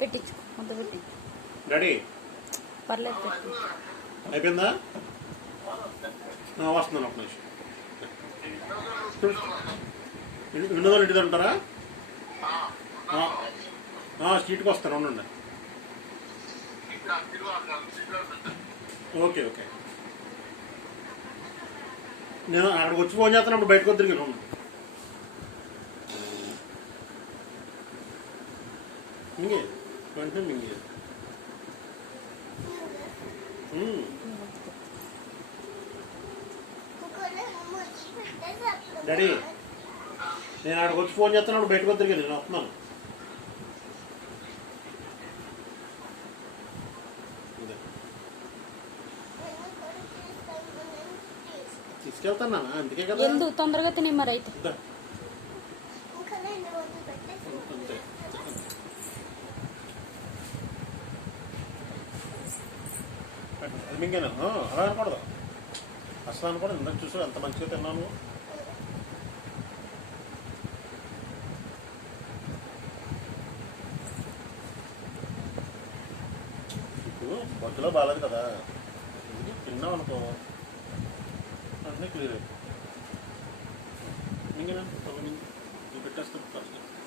పెట్టించు ముద్ద పెట్టి రెడీ పర్లేదు పెట్టి అయిపోయిందా వస్తున్నాను ఒక నిమిషం వినోదాలు ఇంటి దగ్గర ఉంటారా స్ట్రీట్కి వస్తాను ఉండండి ఓకే ఓకే నేను అక్కడికి వచ్చి ఫోన్ చేస్తాను అప్పుడు బయటకు తిరిగి మింగే వెంటనే మింగే డాడీ నేను అక్కడికి వచ్చి ఫోన్ చేస్తాను అప్పుడు బయటకు తిరిగి నేను వస్తున్నాను తీసుకెళ్తాను అందుకే కదా ఎందుకు తొందరగా తిని మరి అయితే అది మింగేనా అలా అనకూడదు అసలు అనకూడదు ఇందాక చూసాడు ఎంత మంచిగా తిన్నాను ఇప్పుడు బొద్దులో బాగాలేదు కదా తిన్నాం అనుకో అంటే క్లియర్ అయిపోయింది మింగినా పెట్టేస్తాను